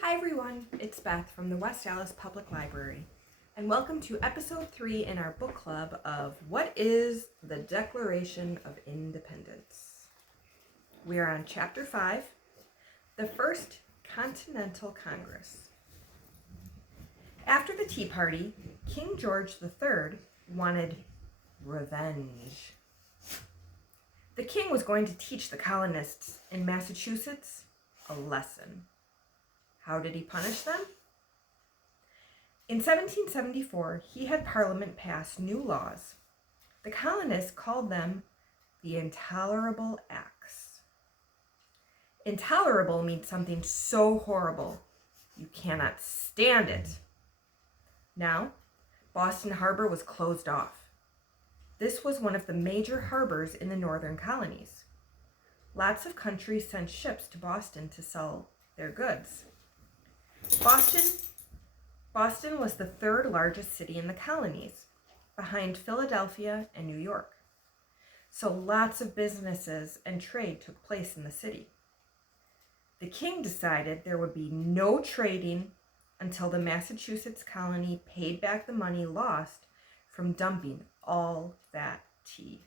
Hi everyone, it's Beth from the West Allis Public Library, and welcome to episode 3 in our book club of What is the Declaration of Independence? We are on chapter 5, the First Continental Congress. After the Tea Party, King George III wanted revenge. The king was going to teach the colonists in Massachusetts a lesson. How did he punish them? In 1774, he had Parliament pass new laws. The colonists called them the Intolerable Acts. Intolerable means something so horrible you cannot stand it. Now, Boston Harbor was closed off. This was one of the major harbors in the northern colonies. Lots of countries sent ships to Boston to sell their goods. Boston was the third largest city in the colonies, behind Philadelphia and New York. So lots of businesses and trade took place in the city. The king decided there would be no trading until the Massachusetts colony paid back the money lost from dumping all that tea.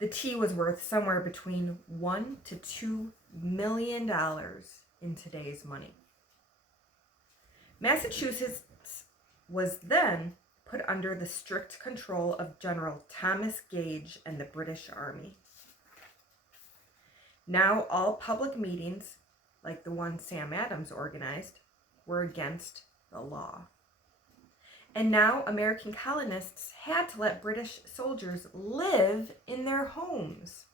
The tea was worth somewhere between $1 to $2 million in today's money. Massachusetts was then put under the strict control of General Thomas Gage and the British Army. Now all public meetings, like the one Sam Adams organized, were against the law. And now American colonists had to let British soldiers live in their homes.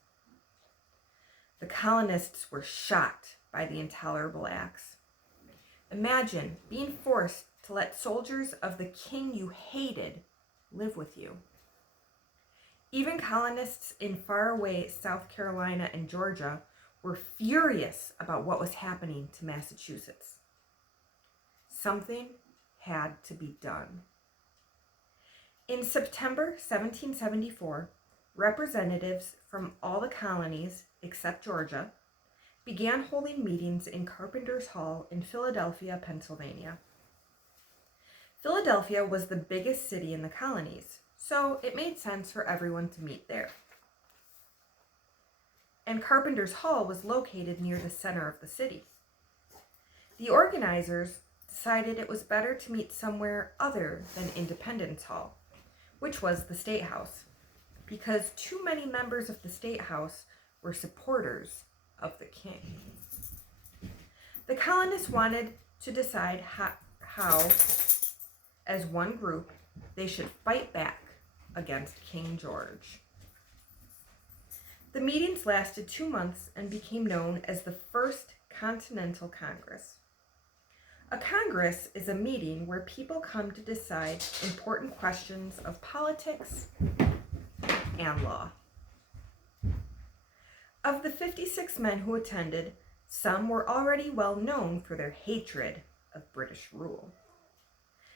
The colonists were shocked by the Intolerable Acts. Imagine being forced to let soldiers of the king you hated live with you. Even colonists in faraway South Carolina and Georgia were furious about what was happening to Massachusetts. Something had to be done. In September 1774, representatives from all the colonies except Georgia began holding meetings in Carpenters Hall in Philadelphia, Pennsylvania. Philadelphia was the biggest city in the colonies, so it made sense for everyone to meet there. And Carpenters Hall was located near the center of the city. The organizers decided it was better to meet somewhere other than Independence Hall, which was the State House, because too many members of the State House were supporters of the king. The colonists wanted to decide how, as one group, they should fight back against King George. The meetings lasted 2 months and became known as the First Continental Congress. A Congress is a meeting where people come to decide important questions of politics and law. Of the 56 men who attended, some were already well known for their hatred of British rule.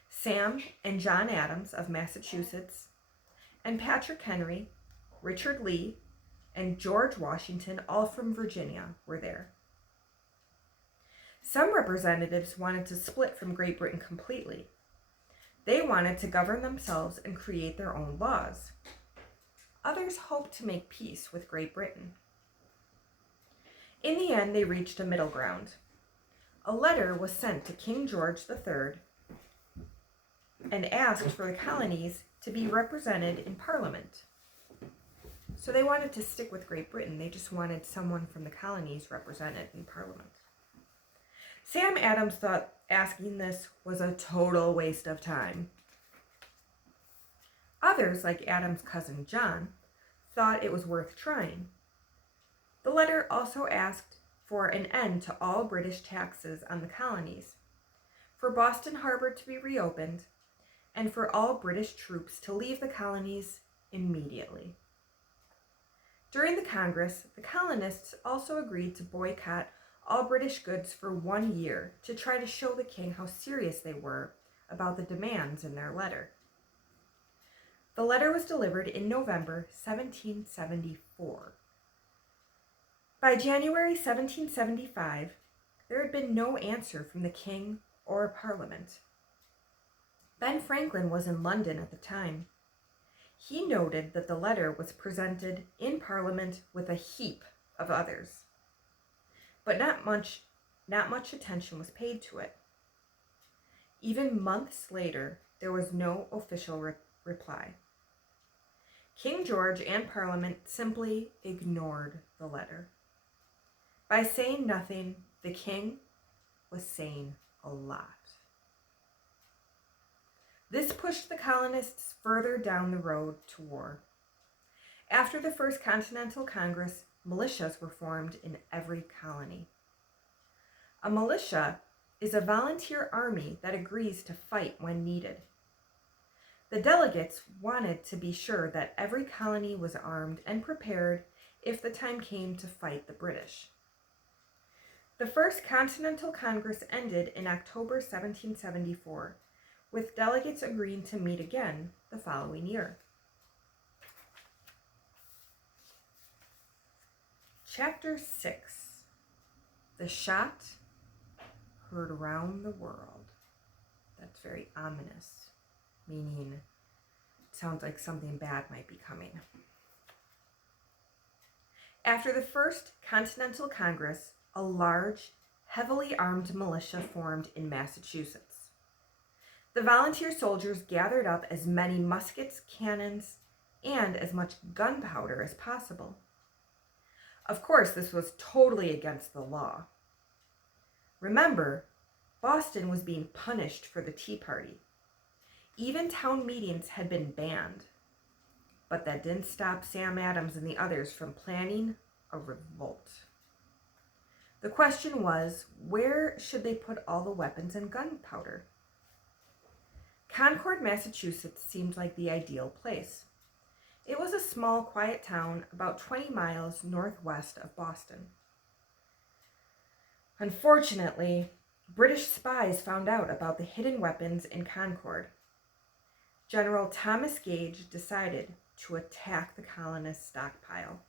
Sam and John Adams of Massachusetts, and Patrick Henry, Richard Lee, and George Washington, all from Virginia, were there. Some representatives wanted to split from Great Britain completely. They wanted to govern themselves and create their own laws. Others hoped to make peace with Great Britain. In the end, they reached a middle ground. A letter was sent to King George III and asked for the colonies to be represented in Parliament. So they wanted to stick with Great Britain. They just wanted someone from the colonies represented in Parliament. Sam Adams thought asking this was a total waste of time. Others, like Adams' cousin John, thought it was worth trying. The letter also asked for an end to all British taxes on the colonies, for Boston Harbor to be reopened, and for all British troops to leave the colonies immediately. During the Congress, the colonists also agreed to boycott all British goods for 1 year to try to show the king how serious they were about the demands in their letter. The letter was delivered in November 1774. By January 1775, there had been no answer from the king or Parliament. Ben Franklin was in London at the time. He noted that the letter was presented in Parliament with a heap of others, but not much attention was paid to it. Even months later, there was no official reply. King George and Parliament simply ignored the letter. By saying nothing, the king was saying a lot. This pushed the colonists further down the road to war. After the First Continental Congress, militias were formed in every colony. A militia is a volunteer army that agrees to fight when needed. The delegates wanted to be sure that every colony was armed and prepared if the time came to fight the British. The First Continental Congress ended in October 1774, with delegates agreeing to meet again the following year. Chapter 6. The Shot Heard Around the World. That's very ominous, meaning it sounds like something bad might be coming. After the First Continental Congress, a large, heavily armed militia formed in Massachusetts. The volunteer soldiers gathered up as many muskets, cannons, and as much gunpowder as possible. Of course, this was totally against the law. Remember, Boston was being punished for the Tea Party. Even town meetings had been banned, but that didn't stop Sam Adams and the others from planning a revolt. The question was, where should they put all the weapons and gunpowder? Concord, Massachusetts seemed like the ideal place. It was a small, quiet town about 20 miles northwest of Boston. Unfortunately, British spies found out about the hidden weapons in Concord. General Thomas Gage decided to attack the colonists' stockpile.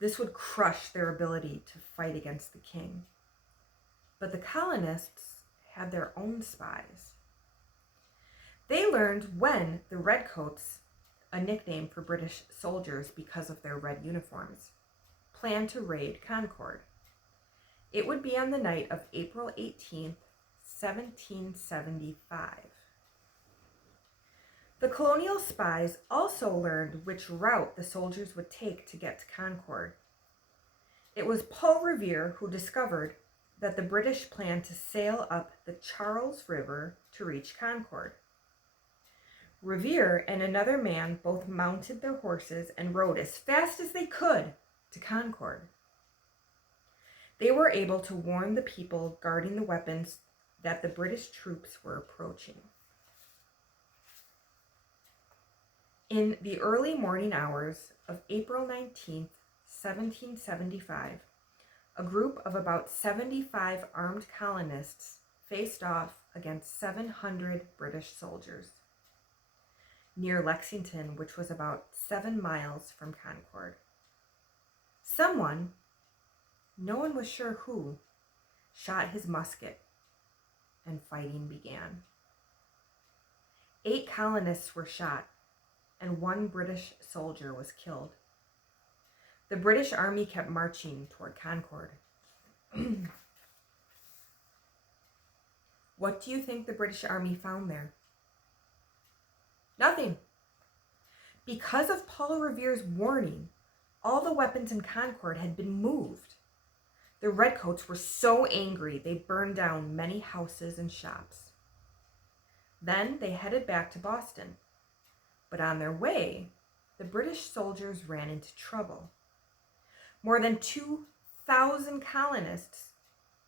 This would crush their ability to fight against the king. But the colonists had their own spies. They learned when the Redcoats, a nickname for British soldiers because of their red uniforms, planned to raid Concord. It would be on the night of April 18th, 1775. The colonial spies also learned which route the soldiers would take to get to Concord. It was Paul Revere who discovered that the British planned to sail up the Charles River to reach Concord. Revere and another man both mounted their horses and rode as fast as they could to Concord. They were able to warn the people guarding the weapons that the British troops were approaching. In the early morning hours of April 19th, 1775, a group of about 75 armed colonists faced off against 700 British soldiers near Lexington, which was about 7 miles from Concord. Someone, no one was sure who, shot his musket, and fighting began. 8 colonists were shot, and 1 British soldier was killed. The British Army kept marching toward Concord. What do you think the British Army found there? Nothing. Because of Paul Revere's warning, all the weapons in Concord had been moved. The Redcoats were so angry they burned down many houses and shops. Then they headed back to Boston. But on their way, the British soldiers ran into trouble. More than 2,000 colonists,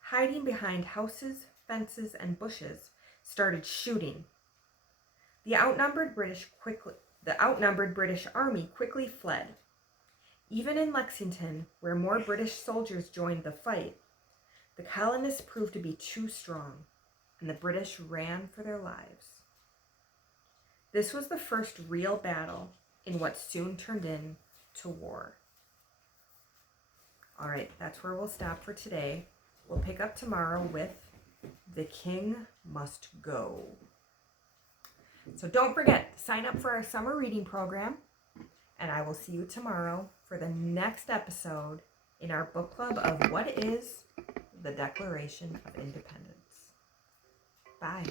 hiding behind houses, fences, and bushes, started shooting. The outnumbered British Army quickly fled. Even in Lexington, where more British soldiers joined the fight, the colonists proved to be too strong, and the British ran for their lives. This was the first real battle in what soon turned into war. All right, that's where we'll stop for today. We'll pick up tomorrow with The King Must Go. So don't forget, sign up for our summer reading program, and I will see you tomorrow for the next episode in our book club of What is the Declaration of Independence. Bye.